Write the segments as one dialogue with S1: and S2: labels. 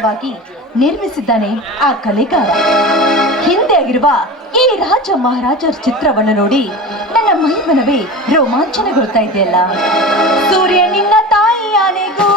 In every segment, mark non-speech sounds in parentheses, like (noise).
S1: ಸುಂದರವಾಗಿ ನಿರ್ಮಿಸಿದ್ದಾನೆ ಆ ಕಲೆಗಾರ ಹಿಂದೆ ಆಗಿರುವ ಈ ರಾಜ ಮಹಾರಾಜರ ಚಿತ್ರವನ್ನು ನೋಡಿ ನನ್ನ ಮೈಮನವೇ ರೋಮಾಂಚನಗೊಳ್ತಾ ಇದೆಯಲ್ಲ. ಸೂರ್ಯ ನಿನ್ನ ತಾಯಿ ಆನೆಗೂ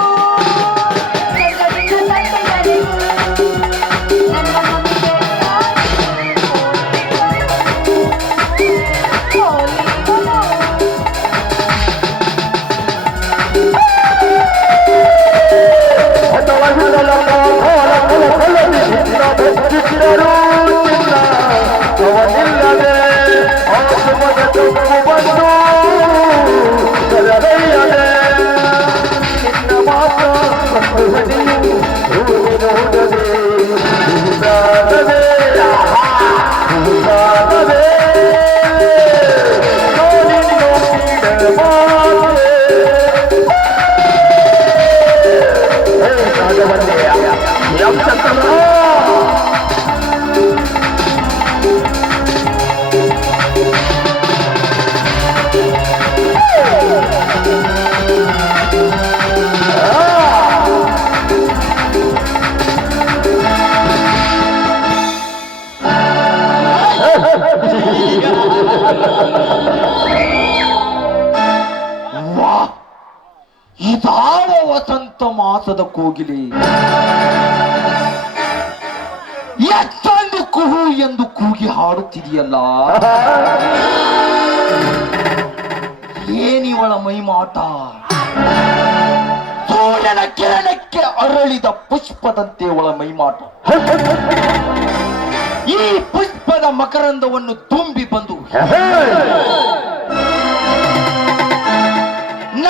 S1: 와
S2: 이다 ವಸಂತ ಮಾಸದ ಕೋಗಿಲೆ. ಎಷ್ಟೊಂದು ಕುಹು ಎಂದು ಕೂಗಿ ಹಾಡುತ್ತಿದೆಯಲ್ಲ. ಏನಿವಳ ಮೈಮಾಟ ಸೂರ್ಯನ ಕಿರಣಕ್ಕೆ ಅರಳಿದ ಪುಷ್ಪದಂತೆ ಅವಳ ಮೈಮಾಟ ಈ ಪುಷ್ಪದ ಮಕರಂದವನ್ನು ತುಂಬಿ ಬಂದು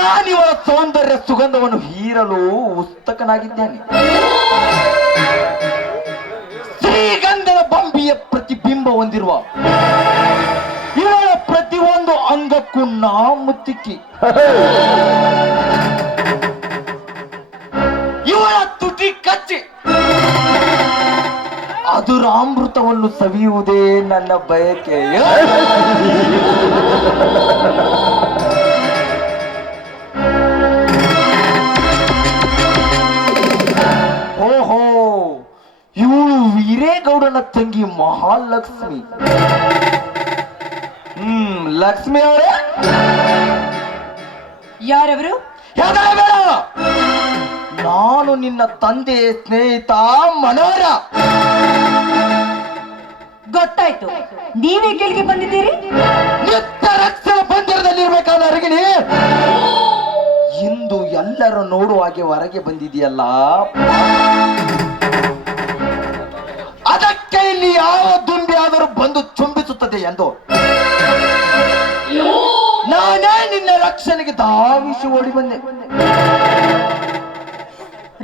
S2: ನಾನಿವಳ ಸೌಂದರ್ಯ ಸುಗಂಧವನ್ನು ಹೀರಲು ಉಸ್ತಕನಾಗಿದ್ದೇನೆ. ಶ್ರೀಗಂಧದ ಬಂಬಿಯ ಪ್ರತಿಬಿಂಬ ಹೊಂದಿರುವ ಇವಳ ಪ್ರತಿಯೊಂದು ಅಂಗಕ್ಕೂ ನಾ ಮುತ್ತಿಕ್ಕಿ ಇವಳ ತುಟಿ ಕಚ್ಚಿ. ಅದುರಾಮೃತವನ್ನು ಸವಿಯುವುದೇ ನನ್ನ ಬಯಕೆ. ಇವಳು ವೀರೇಗೌಡನ ತಂಗಿ ಮಹಾಲಕ್ಷ್ಮಿ. ಹ್ಮ್ ಲಕ್ಷ್ಮಿ ಅವರೇ?
S1: ಯಾರವರು?
S2: ನಾನು ನಿನ್ನ ತಂದೆ ಸ್ನೇಹಿತ ಮನೋರ.
S1: ಗೊತ್ತಾಯ್ತು. ನೀವೇ ಗೆಲ್ಗೆ ಬಂದಿದ್ದೀರಿ?
S2: ನಿತ್ಯ ರಕ್ಷಣ ಪಂಜರದಲ್ಲಿರ್ಬೇಕಾದ ಅರಗಿಣಿ. ಇಂದು ಎಲ್ಲರೂ ನೋಡುವ ಹಾಗೆ ಹೊರಗೆ ಬಂದಿದೆಯಲ್ಲ ಇಲ್ಲಿ ಯಾವ ದುಂಬಿ ಆದರೂ ಬಂದು ಚುಂಬಿಸುತ್ತದೆ ಎಂದು. ನಾನೇ ನಿನ್ನ ರಕ್ಷಣೆಗೆ ಧಾವಿಸಿ ಓಡಿ ಬಂದೆ.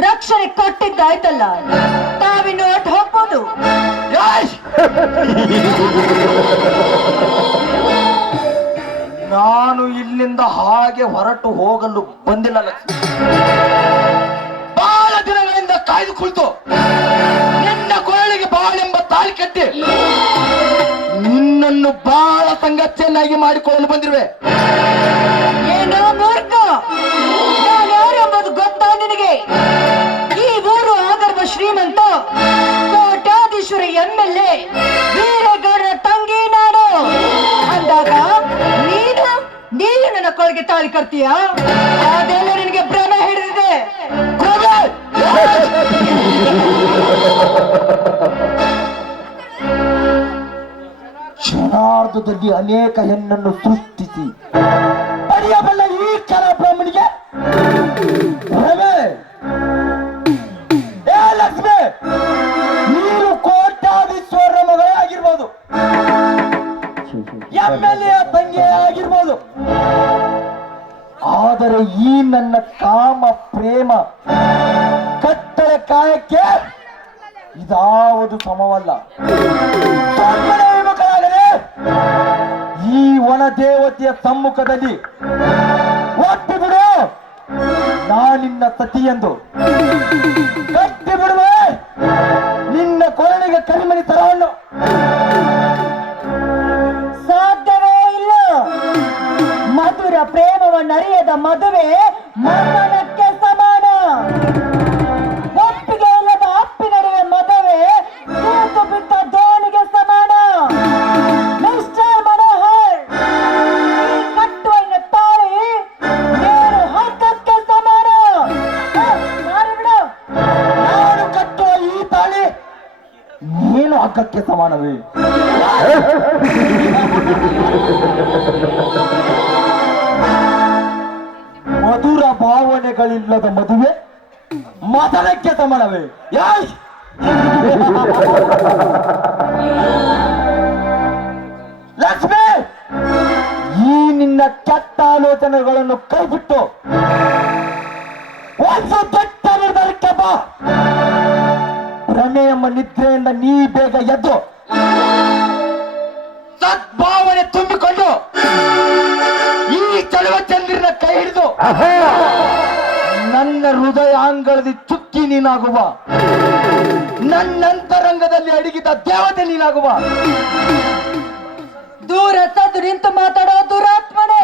S1: ರಕ್ಷಣೆ ಕೊಟ್ಟಿದ್ದಾಯ್ತಲ್ಲ ತಾವಿನ್ನು ಒಟ್ಟು ಹೋಗ್ಬೋದು.
S2: ನಾನು ಇಲ್ಲಿಂದ ಹಾಗೆ ಹೊರಟು ಹೋಗಲು ಬಂದಿಲ್ಲ ಲಕ್ಷ್ಮಿ. ಬಹಳ ದಿನಗಳಿಂದ ಕಾಯ್ದು ಕುಳಿತು. ಕಟ್ಟಿ ನಿನ್ನನ್ನು ಬಹಳ ಸಂಗತಿಯನ್ನಾಗಿ ಮಾಡಿಕೊಳ್ಳಲು ಬಂದಿರುವೆ.
S1: ಏನೋ ಮೂರ್ಖ ನಾನು ಯಾರು ಎಂಬುದು ಗೊತ್ತಾ ನಿನಗೆ? ಈ ಊರು ಆಗರ್ಭ ಶ್ರೀಮಂತ ಕೋಟ್ಯಾಧೀಶ್ವರ ಎಂ ಎಲ್ ಎ ವೀರಗೌಡರ ತಂಗಿ ನಾನು. ಅಂದಾಗ ನೀನು ನೀನು ನನ್ನ ಕೊಳಗೆ ತಾಳಿ ಕರ್ತೀಯ ಅದೆಲ್ಲ ನಿನಗೆ ಭ್ರಮ ಹಿಡಿದಿದೆ! (laughs)
S2: ಕ್ಷಣಾರ್ಧದಲ್ಲಿ ಅನೇಕ ಹೆಣ್ಣನ್ನು ಸೃಷ್ಟಿಸಿ. ಪಡೆಯಬಲ್ಲ ಈ ಕೆಲ! ಏ ಲಕ್ಷ್ಮಿ ನೀನು ಕೋಟ್ಯಾಧೀಶ್ವರ ಮಗಳೇ ಆಗಿರ್ಬೋದು. ಎಂ ಎಲ್ ಆಗಿರ್ಬೋದು. ಆದರೆ ಈ ನನ್ನ ಕಾಮ ಪ್ರೇಮ ಕಟ್ಟಡ ಕಾಯಕ್ಕೆ ಇದಾವುದು ಸಮವಲ್ಲ. ಈ ವನ ದೇವತೆಯ ಸಮ್ಮುಖದಲ್ಲಿ ಒಟ್ಟು ಬಿಡು. ನಾನಿನ್ನ ಸತಿಯೆಂದು ಕಟ್ಟಿ ಬಿಡುವೆ. ನಿನ್ನ ಕೊರಳಿಗೆ ಕರಿಮಣಿ ತರವನ್ನು.
S1: ಸಾಧ್ಯವೇ ಇಲ್ಲ. ಮಧುರ ಪ್ರೇಮವನ್ನರಿಯದ ಮದುವೆ
S3: ಸಮಾನವೇ ಮಧುರ ಭಾವನೆಗಳಿಲ್ಲದ ಮದುವೆ ಮದನಕ್ಕೆ ತಮಳವೆ ಯಾಯ್! ಲಕ್ಷ್ಮಿ! ಈ ನಿನ್ನ ಕೆಟ್ಟ ಆಲೋಚನೆಗಳನ್ನು ಕೈಬಿಟ್ಟು ಒಂದು ದೊಡ್ಡ ನಿರ್ಧಾರಕ್ಕೆ ಬಾ. ನಿದ್ರೆಯಿಂದ ನೀ ಬೇಗ ಎದ್ದು
S2: ಸದ್ಭಾವನೆ ತುಂಬಿಕೊಂಡು ಈ ಚಲುವ ಚಂದ್ರನ ಕೈ ಹಿಡಿದು
S3: ನನ್ನ ಹೃದಯಾಂಗಳದಿ ಚುಕ್ಕಿ ನೀನಾಗುವ ನನ್ನಂತರಂಗದಲ್ಲಿ ಅಡಗಿದ ದೇವತೆ ನೀನಾಗುವ.
S1: ದೂರ ಸದ್ದು ನಿಂತು ಮಾತಾಡೋ ದುರಾತ್ಮನೆ.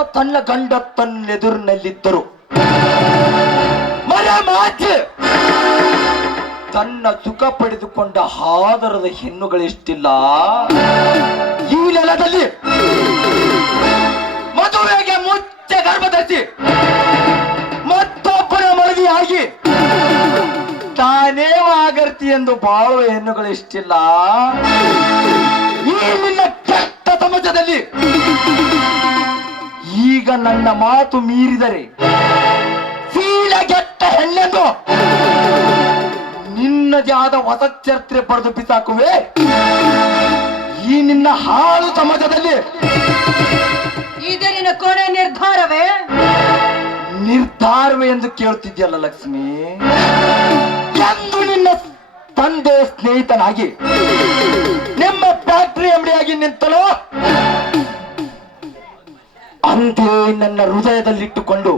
S2: ಸುರಸುಂದರಾಂಗನತ್ತ ತನ್ನ ಗಂಡ ತನ್ನೆದುರಿನಲ್ಲಿದ್ದರು ಮರೆ ಮಾಚೆ ತನ್ನ ಸುಖ ಪಡೆದುಕೊಂಡ ಹಾದರದ ಹೆಣ್ಣುಗಳೆಷ್ಟಿಲ್ಲ? ಈ ನೆಲದಲ್ಲಿ ಮದುವೆಗೆ ಮುಚ್ಚೆ ಗರ್ಭಧರಿಸಿ ಮತ್ತೊಬ್ಬರ ಆಗಿ ತಾನೇ ಆಗರ್ತಿ ಎಂದು ಬಾಳುವ ಹೆಣ್ಣುಗಳೆಷ್ಟಿಲ್ಲ? ಈ ನಿನ್ನ ಕೆಟ್ಟ ಸಮಾಜದಲ್ಲಿ ಈಗ ನನ್ನ ಮಾತು ಮೀರಿದರೆ ಶೀಲಗೆಟ್ಟ ಹೆಣ್ಣೆಂದು ನಿನ್ನದೇ ಆದ ಹೊಸ ಚರ್ತ್ರೆ ಪಡೆದು ಬಿಸಾಕುವೆ ಈ ನಿನ್ನ ಹಾಳು ಸಮಾಜದಲ್ಲಿ
S1: ಇದೇ ನಿನ್ನ ಕೊನೆ ನಿರ್ಧಾರವೇ?
S2: ನಿರ್ಧಾರವೇ ಎಂದು ಕೇಳ್ತಿದ್ಯಲ್ಲ ಲಕ್ಷ್ಮಿ. ಎಂದು ನಿನ್ನ ತಂದೆ ಸ್ನೇಹಿತನಾಗಿ ನಿಮ್ಮ ಫ್ಯಾಕ್ಟರಿ ಅಂಗಡಿಯಾಗಿ ನಿಂತಲೋ ಅಂದೇ ನನ್ನ ಹೃದಯದಲ್ಲಿಟ್ಟುಕೊಂಡು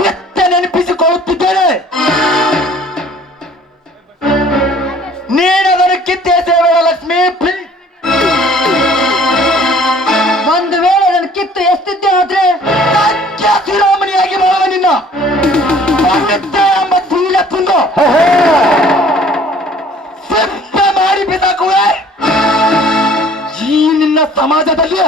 S2: ಮತ್ತೆ ನೆನಪಿಸಿಕೊಳ್ಳುತ್ತಿದ್ದೇನೆ. ನೀನದನ್ನು ಕಿತ್ತೆ ಸೇವೆ ಲಕ್ಷ್ಮಿ.
S1: ಒಂದು ವೇಳೆ ನನ್ನ ಕಿತ್ತು ಎಷ್ಟಿದ್ದೆ ಆದ್ರೆ
S2: ಶಿರೋಮಣಿಯಾಗಿ ಬರುವ ನಿನ್ನ. ಎಂಬ ಶೀಲ ತುಂದು ಸಿಪ್ಪೆ ಮಾಡಿ ಬಿದ್ದಾಕುವೆ ಈ ನಿನ್ನ ಸಮಾಜದಲ್ಲಿ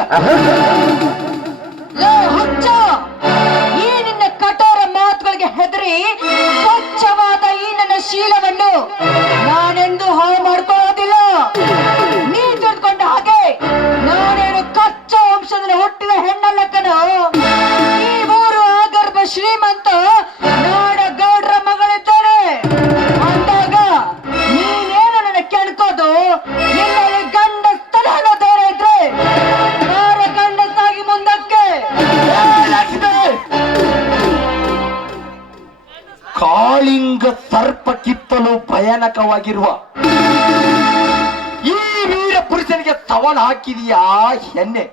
S2: ಕಾಳಿಂಗ ಸರ್ಪ ಕಿತ್ತಲು ಭಯಾನಕವಾಗಿರುವ ಈ ವೀರ ಪುರುಷನಿಗೆ ಸವಾಲು ಹಾಕಿದೀಯಾ ಹೆಣ್ಣೆ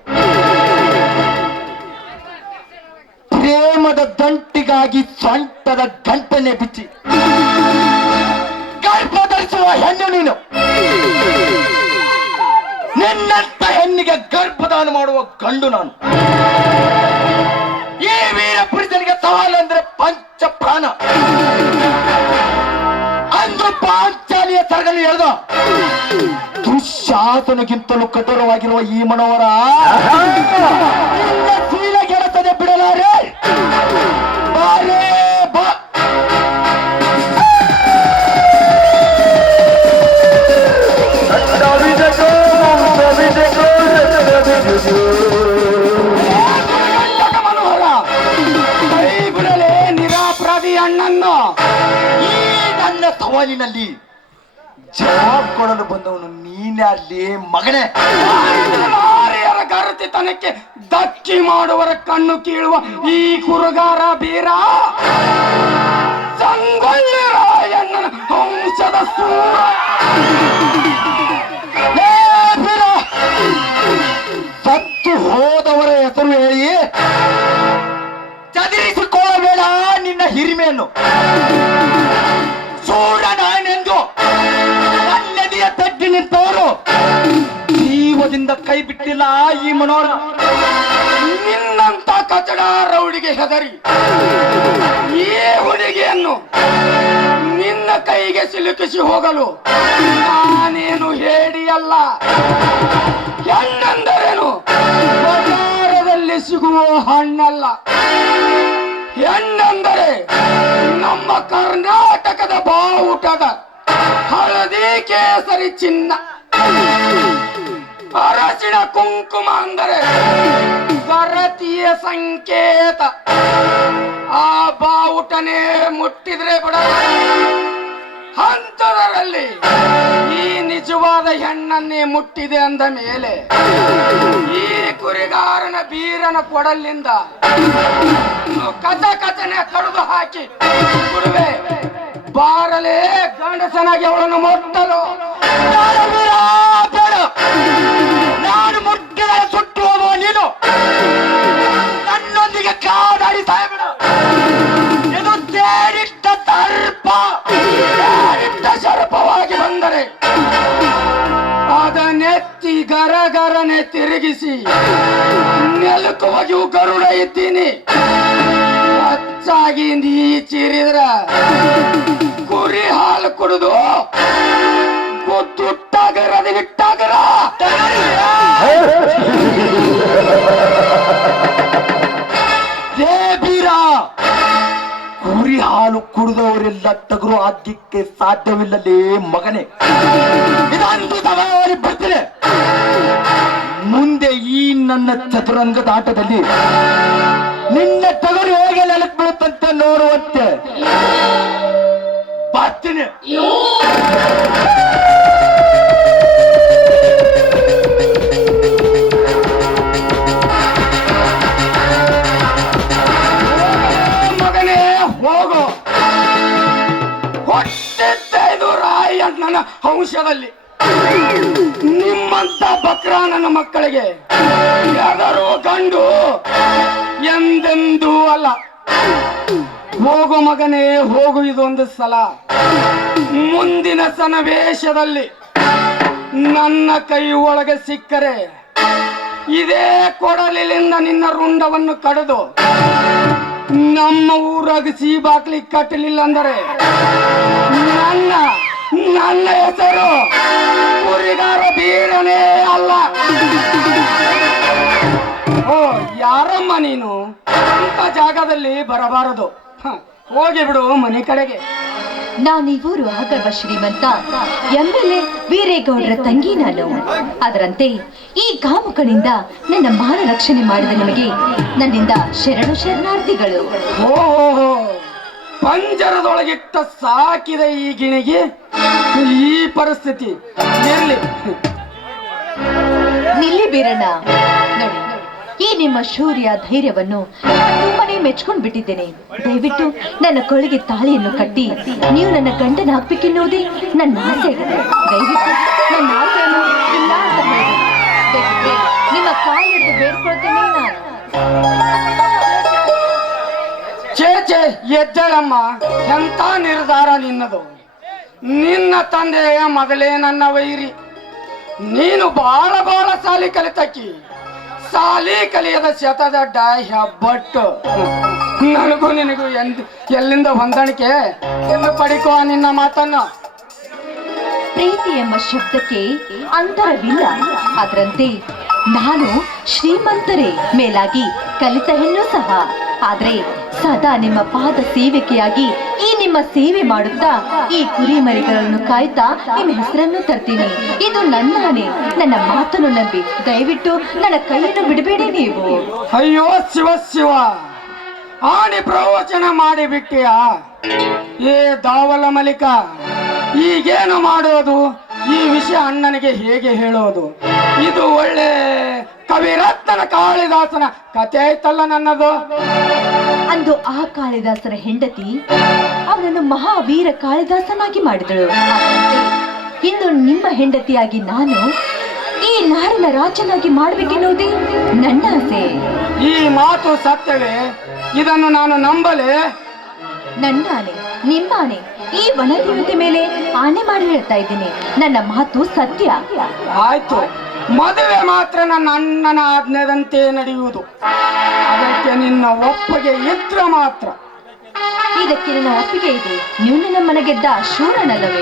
S2: ಪ್ರೇಮದ ದಂಟಿಗಾಗಿ ಸೊಂಟದ ಗಂಟನೆ ಬಿಚ್ಚಿ. ಗರ್ಭ ಧರಿಸುವ ಹೆಣ್ಣು ನೀನು. ನಿನ್ನಂತ ಹೆಣ್ಣಿಗೆ ಗರ್ಭದಾನ ಮಾಡುವ ಗಂಡು ನಾನು. ಈ ವೀರ ಪುರುಷನಿಗೆ ಸವಾಲು ದುಶ್ಯಾಸನಗಿಂತಲೂ ಕಠೋರವಾಗಿರುವ ಈ ಶೀಲ ಗೆಳತದೆ ಬಿಡಲಾರೆ. ಬಿಡಲೆ ನಿರಾಪರಾಧಿ ಅಣ್ಣನ್ನು. ಈ ನನ್ನ ಸವಾಲಿನಲ್ಲಿ ಜವಾಬ್ ಕೊಡಲು ಬಂದವನು ನೀನಲ್ಲಿ ಮಗನೇ.
S4: ಗರತಿತನಕ್ಕೆ ದಕ್ಕಿ ಮಾಡುವರ ಕಣ್ಣು ಕೀಳುವ ಈ ಕುರುಗಾರ ಬೀರ. ಸಂಗೊಳ್ಳಿ!
S2: ಸತ್ತು ಹೋದವರ ಹೆಸರು ಹೇಳಿ. ಚದುರಿಸಿಕೊಳ್ಳಬೇಡ ನಿನ್ನ ಹಿರಿಮೆಯನ್ನು. ಅಂದ್ರೇನು ಜೀವದಿಂದ ಕೈ ಬಿಟ್ಟಿಲ್ಲ ಈ ಮನೋರ.
S4: ನಿನ್ನಂತ ಕಚಡ ರೌಡಿಗೆ ಹೆದರಿ. ಈ ಹುಡುಗಿಯನ್ನು ನಿನ್ನ ಕೈಗೆ ಸಿಲುಕಿಸಿ ಹೋಗಲು ನಾನೇನು ಹೇಡಿಯಲ್ಲ ಹೆಣ್ಣಂದರೇನು? ಬಜಾರದಲ್ಲಿ ಸಿಗುವ ಹಣ್ಣಲ್ಲ. ಹೆಣ್ಣೆಂದರೆ ನಮ್ಮ ಕರ್ನಾಟಕದ ಬಾವುಟದ ಹಳದಿ ಕೇಸರಿ ಚಿನ್ನ. ಅರಸಿನ ಕುಂಕುಮ ಅಂದರೆ ಭಾರತೀಯ ಸಂಕೇತ. ಆ ಬಾವುಟನೇ ಮುಟ್ಟಿದ್ರೆ ಬಿಡ ಹಂತದರಲ್ಲಿ ಈ ನಿಜವಾದ ಹೆಣ್ಣನ್ನೇ ಮುಟ್ಟಿದೆ ಅಂದ ಮೇಲೆ ಈ ಕುರಿಗಾರನ ಬೀರನ ಕೊಡಲಿಂದ ಕಥ ಕಥನೆ ಕಡಿದು ಹಾಕಿ ಬಾರಲೇ ಗಂಡಸನಾಗಿ ಅವಳನ್ನು ಮುಟ್ಟಲು ತಿರುಗಿಸಿ. ಹೋಗಿ ಗರುಡ ಇದ್ದೀನಿ. ಹೆಚ್ಚಾಗಿ ನೀ ಚೀರಿದ್ರ. ಕುರಿ ಹಾಲು ಕುಡಿದು ಗೊತ್ತುಟ್ಟಾಗರ
S2: ಬೀರ, ಕುರಿ ಹಾಲು ಕುಡಿದವರೆಲ್ಲ ತಗರು ಆದ್ಯಕ್ಕೆ ಸಾಧ್ಯವಿಲ್ಲಲೇ ಮಗನೇ. ಇದೊಂದು ಸವಾರಿ ಬರ್ತೀನಿ ನನ್ನ ಚತುರಂಗದ ಆಟದಲ್ಲಿ ನಿನ್ನ ಟಗರು ಹೇಗೆ ನೆಲಕ್ಕೆ ಬೀಳುತ್ತಂತ ನೋಡುವಂತೆ. ಬರ್ತೀನಿ.
S4: ಮಗನೇ, ಹೋಗು. ರಾಯ ರಾಯಿ ನನ್ನ ಅಂಶದಲ್ಲಿ ನಿಮ್ಮಂತ ಬಕ್ರ ನನ್ನ ಮಕ್ಕಳಿಗೆ. ಇದೊಂದು ಸಲ ಮುಂದಿನ ಸನ್ನಿವೇಶದಲ್ಲಿ ನನ್ನ ಕೈ ಒಳಗೆ ಸಿಕ್ಕರೆ ಇದೇ ಕೊಡಲಿಲಿಂದ ನಿನ್ನ ರುಂಡವನ್ನು ಕಡಿದು ನಮ್ಮ ಊರಾಗ ಸೀಬಾಕ್ಲಿ ಕಟ್ಟಲಿಲ್ಲ ಅಂದರೆ ನನ್ನ ನನ್ನ ಹೆಸರು ಕುರಿಗಾರ ಬೀಳನೇ ಅಲ್ಲ. ಓ, ಯಾರಮ್ಮ ನೀನು? ಅಂತ ಜಾಗದಲ್ಲಿ ಬರಬಾರದು. ಹೋಗಿ ಬಿಡು ಮನೆ ಕಡೆಗೆ.
S1: ನಾನೀವೂರು ಆಗರ್ವ ಶ್ರೀಮಂತ ಎಂ ಎಲ್ ಎ ವೀರೇಗೌಡರ ತಂಗಿ ನಾನು ಅದರಂತೆ ಈ ಕಾಮುಕನಿಂದ ನನ್ನ ಮಾನ ರಕ್ಷಣೆ ಮಾಡಿದ ನಿಮಗೆ ನನ್ನಿಂದ ಶರಣು ಶರಣಾರ್ಥಿಗಳು.
S4: ಓ ಹೋ, ಹೋ. ಪಂಜರದೊಳಗಿಟ್ಟ ಸಾಕಿದ ಈ ಗಿಣಿಗೆ. ಈ ಪರಿಸ್ಥಿತಿ. ಇರ್ಲಿ
S1: ನಿಲ್ಲಿ ಬೀರಣ್ಣ. ನೋಡಿ ಈ ನಿಮ್ಮ ಶೌರ್ಯ ಧೈರ್ಯವನ್ನು ನಾನು ತುಂಬಾನೇ ಮೆಚ್ಕೊಂಡ್ ಬಿಟ್ಟಿದ್ದೇನೆ ದಯವಿಟ್ಟು ನನ್ನ ಕೊಳಗೆ ತಾಳಿಯನ್ನು ಕಟ್ಟಿ. ನೀವು ನನ್ನ ಗಂಡನ ಹಾಕ್ಬೇಕೆನ್ನುವುದೇ ನನ್ನ ಆಸೆ. ಆಗಿದೆ ದಯವಿಟ್ಟು ನನ್ನ ಆಸೆಯನ್ನು ಇಲ್ಲ ನಿಮ್ಮ ಕಾಲು ಬೇಡ್ಕೊಳ್ತೇನೆ ನಾನು.
S4: ಚೇ ಚೇ ಎದ್ದಳಮ್ಮ ಎಂತ ನಿರ್ಧಾರ ನಿನ್ನದು? ನಿನ್ನ ತಂದೆಯ ಮೊದಲೇ ನನ್ನ ವೈರಿ. ನೀನು ಬಾಳ ಬಾಳ ಸಾಲಿ ಕಲಿತಕ್ಕಿ. ಸಾಲಿ ಕಲಿಯದ ಶತದಡ್ಡ ಹೆಬ್ಬಟ್ಟು ನನಗೂ ನಿನಗೂ ಎಂದ್ ಎಲ್ಲಿಂದ ಹೊಂದಾಣಿಕೆ? ಎಂದು ಪಡಿಕೋ ನಿನ್ನ ಮಾತನ್ನು.
S1: ಪ್ರೀತಿ ಎಂಬ ಶಬ್ದಕ್ಕೆ ಅಂತರವಿಲ್ಲ. ಅದರಂತೆ ನಾನು ಶ್ರೀಮಂತರೇ ಮೇಲಾಗಿ ಕಲಿತ ಹೆಣ್ಣು ಸಹ. ಆದ್ರೆ ಸದಾ ನಿಮ್ಮ ಪಾದ ಸೇವಿಕೆಯಾಗಿ ಈ ನಿಮ್ಮ ಸೇವೆ ಮಾಡುತ್ತಾ ಈ ಕುರಿಮರಿಗಳನ್ನು ಕಾಯ್ತಾ ನಿಮ್ಮ ಹೆಸರನ್ನು ತರ್ತೀನಿ. ಇದು ನನ್ನ ಹಣೆ. ನನ್ನ ಮಾತನ್ನು ನಂಬಿ. ದಯವಿಟ್ಟು ನನ್ನ ಕೈಯನ್ನು ಬಿಡಬೇಡಿ ನೀವು.
S4: ಅಯ್ಯೋ, ಶಿವ ಶಿವ. ಆಣಿ ಪ್ರವಚನ ಮಾಡಿಬಿಟ್ಟಿಯ ಏ ದಾವಲ ಮಲಿಕ ಈಗೇನು ಮಾಡೋದು? ಈ ವಿಷಯ ಅಣ್ಣನಿಗೆ ಹೇಗೆ ಹೇಳೋದು? ಇದು ಒಳ್ಳೆ ಕವಿರತ್ನ ಕಾಳಿದಾಸನ ಕತೆ ಆಯ್ತಲ್ಲ ನನ್ನದು.
S1: ಅಂದು ಆ ಕಾಳಿದಾಸರ ಹೆಂಡತಿ ಅವನನ್ನು ಮಹಾವೀರ ಕಾಳಿದಾಸನಾಗಿ ಮಾಡಿದಳು. ಇಂದು ನಿಮ್ಮ ಹೆಂಡತಿಯಾಗಿ ನಾನು ಈ ನಾಡಿನ ರಾಜನಾಗಿ ಮಾಡಬೇಕೆನ್ನುವುದೇ ನನ್ನ ಆಸೆ.
S4: ಈ ಮಾತು ಸತ್ಯವೇ ಇದನ್ನು ನಾನು ನಂಬಲೆ?
S1: ನನ್ನಾನೆ ನಿಮ್ಮಾನೆ ಈ ವನದೇವತೆ ಮೇಲೆ ಆನೆ ಮಾಡಿ ಹೇಳ್ತಾ ಇದ್ದೀನಿ. ನನ್ನ ಮಾತು ಸತ್ಯ.
S4: ಆಯ್ತು. ಮದುವೆ ಮಾತ್ರ ನನ್ನ ಅಣ್ಣನ ಆಜ್ಞೆದಂತೆ ನಡೆಯುವುದು. ಅದಕ್ಕೆ ನಿನ್ನ ಒಪ್ಪಿಗೆ ಇದ್ರ ಮಾತ್ರ.
S1: ಇದಕ್ಕೆ ನಿನ್ನ ಒಪ್ಪಿಗೆ ಇದೆ. ನೀವು ನನ್ನ ಮನೆಗೆದ್ದ ಶೂರನಲ್ಲವೇ